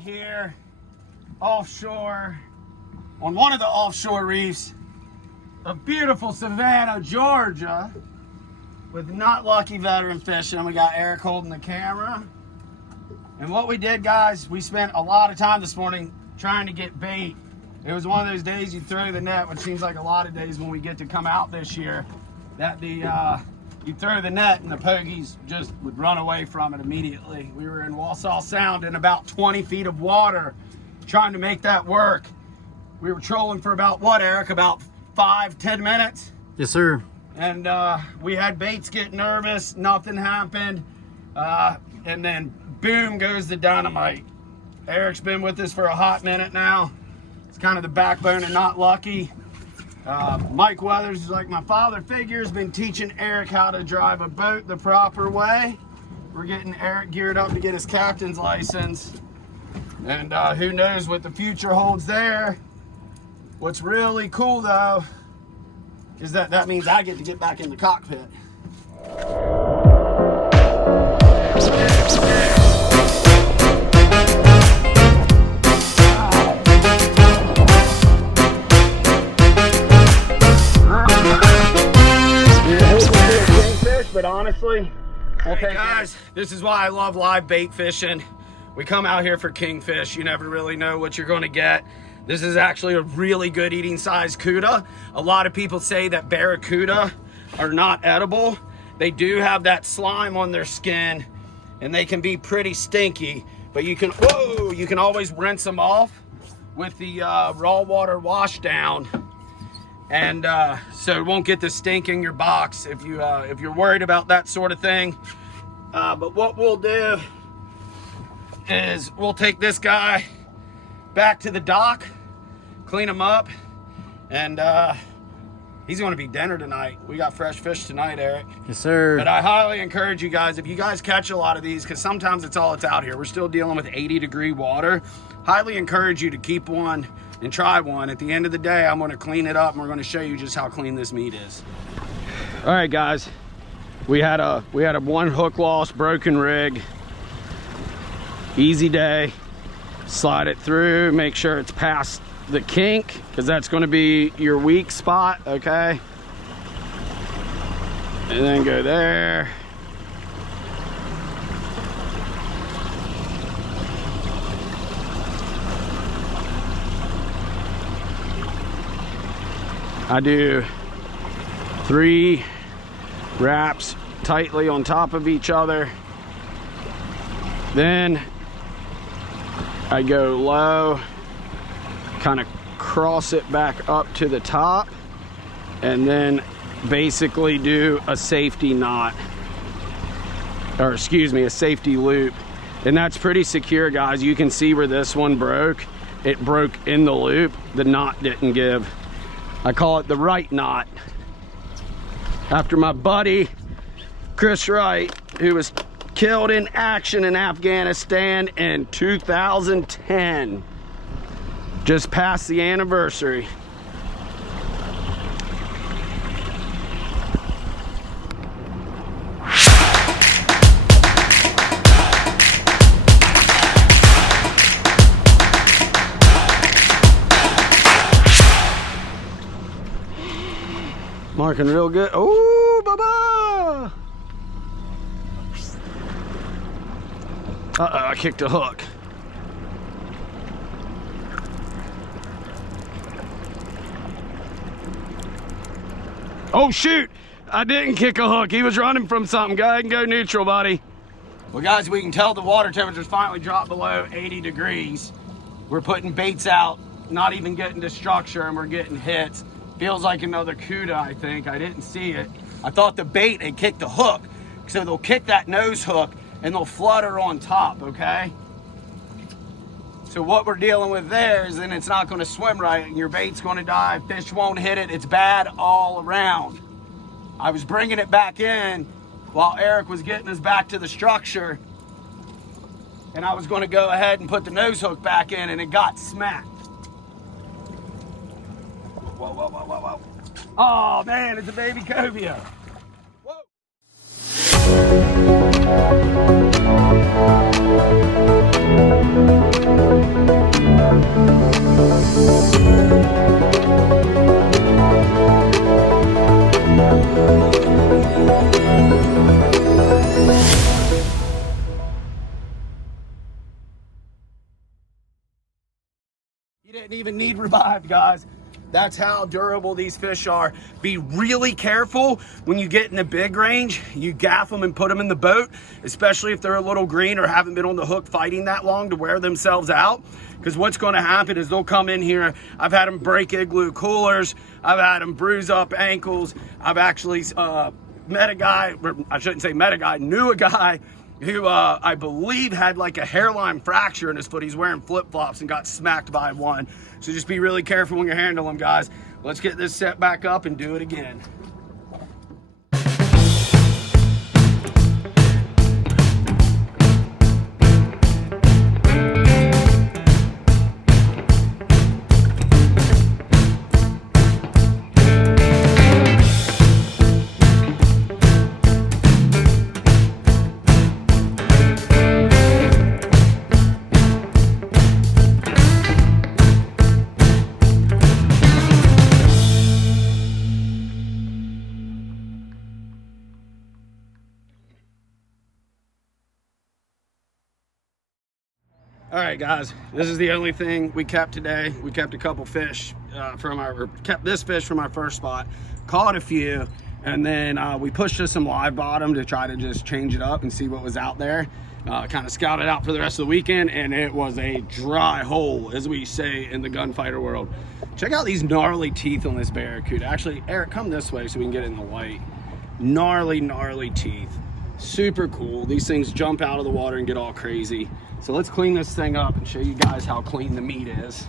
here offshore on one of the offshore reefs of beautiful Savannah, Georgia, with Not Lucky Veteran Fishing. We got Eric holding the camera. And what we did, guys, we spent a lot of time this morning trying to get bait. It was one of those days you throw the net, which seems like a lot of days when we get to come out this year, that you throw the net and the pogies just would run away from it immediately. We were in Wausau Sound in about 20 feet of water trying to make that work. We were trolling for about what, Eric? About 5-10 minutes? Yes, sir. And we had baits get nervous, nothing happened. And then boom goes the dynamite. Eric's been with us for a hot minute now. It's kind of the backbone of Not Lucky. Mike Weathers, who's like my father figure, has been teaching Eric how to drive a boat the proper way. We're getting Eric geared up to get his captain's license. And who knows what the future holds there. What's really cool though, is that means I get to get back in the cockpit. But honestly, hey guys, this is why I love live bait fishing. We come out here for kingfish. You never really know what you're going to get. This is actually a really good eating size cuda. A lot of people say that barracuda are not edible. They do have that slime on their skin and they can be pretty stinky, but you can always rinse them off with the raw water wash down. And so it won't get the stink in your box if you're worried about that sort of thing. But what we'll do is we'll take this guy back to the dock, clean him up, and he's going to be dinner tonight. We got fresh fish tonight, Eric. Yes, sir. But I highly encourage you guys, if you guys catch a lot of these, because sometimes it's all it's out here. We're still dealing with 80-degree water. Highly encourage you to keep one and try one. At the end of the day, I'm going to clean it up and we're going to show you just how clean this meat is. All right, guys, we had a one hook loss, broken rig. Easy day. Slide it through, make sure it's past the kink, because that's going to be your weak spot. Okay, and then go there. I do 3 wraps tightly on top of each other. Then I go low, kind of cross it back up to the top, and then basically do a safety knot, or excuse me, a safety loop. And that's pretty secure, guys. You can see where this one broke. It broke in the loop. The knot didn't give. I call it the right knot, after my buddy Chris Wright, who was killed in action in Afghanistan in 2010. Just past the anniversary. Marking real good. Oh, bye-bye. Uh-oh, I kicked a hook. Oh, shoot. I didn't kick a hook. He was running from something. Go ahead and go neutral, buddy. Well, guys, we can tell the water temperature's finally dropped below 80 degrees. We're putting baits out, not even getting to structure, and we're getting hits. Feels like another cuda, I think. I didn't see it. I thought the bait had kicked the hook. So they'll kick that nose hook and they'll flutter on top, okay? So what we're dealing with there is then it's not gonna swim right and your bait's gonna die, fish won't hit it, it's bad all around. I was bringing it back in while Eric was getting us back to the structure, and I was gonna go ahead and put the nose hook back in and it got smacked. Whoa, whoa, whoa, whoa, whoa. Oh man, it's a baby cobia. Whoa. You didn't even need revived, guys. That's how durable these fish are. Be really careful when you get in the big range. You gaff them and put them in the boat, especially if they're a little green or haven't been on the hook fighting that long to wear themselves out. Because what's going to happen is they'll come in here. I've had them break igloo coolers. I've had them bruise up ankles. I've actually met a guy, or I shouldn't say met a guy, knew a guy who I believe had like a hairline fracture in his foot. He's wearing flip-flops and got smacked by one. So just be really careful when you handle them, guys. Let's get this set back up and do it again. All right, guys, this is the only thing we kept today. We kept a couple fish kept this fish from our first spot, caught a few, and then we pushed to some live bottom to try to just change it up and see what was out there. Kind of scouted out for the rest of the weekend, and it was a dry hole, as we say in the gunfighter world. Check out these gnarly teeth on this Barracuda. Actually, Eric, come this way so we can get it in the light. Gnarly, gnarly teeth. Super cool. These things jump out of the water and get all crazy. So let's clean this thing up and show you guys how clean the meat is.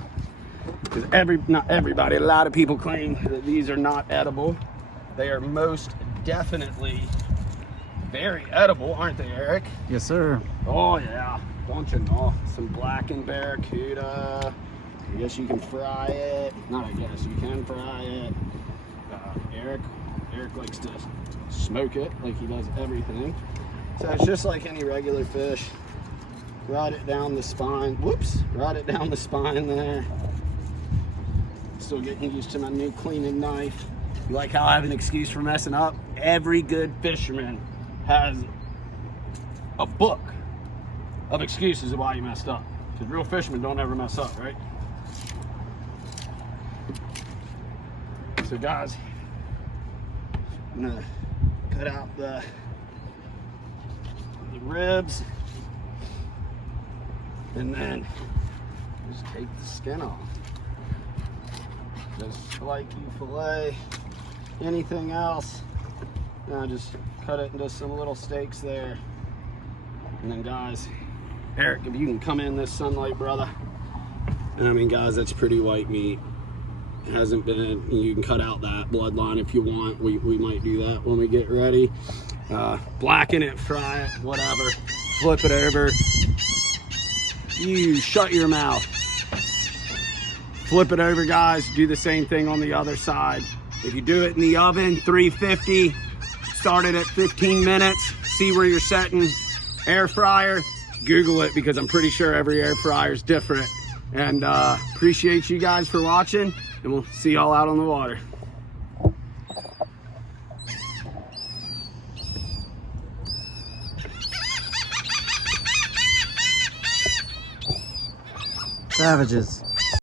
Because not everybody, a lot of people claim that these are not edible. They are most definitely very edible, aren't they, Eric? Yes, sir. Oh yeah, bunch of some blackened Barracuda. I guess you can fry it. Not I guess, you can fry it. Eric likes to smoke it like he does everything. So it's just like any regular fish. Ride it down the spine. Whoops, ride it down the spine there. Still getting used to my new cleaning knife. You like how I have an excuse for messing up? Every good fisherman has a book of excuses of why you messed up. Because real fishermen don't ever mess up, right? So guys, I'm gonna cut out the ribs and then just take the skin off. Just like you fillet anything else. Now just cut it into some little steaks there. And then guys, Eric, if you can come in this sunlight, brother. And I mean guys, that's pretty white meat. It hasn't been, you can cut out that bloodline if you want. We might do that when we get ready. Blacken it, fry it, whatever. Flip it over. You shut your mouth. Flip it over, guys. Do the same thing on the other side. If you do it in the oven, 350, start it at 15 minutes, see where you're setting. Air fryer, Google it because I'm pretty sure every air fryer is different. And appreciate you guys for watching, and we'll see y'all out on the water. Savages.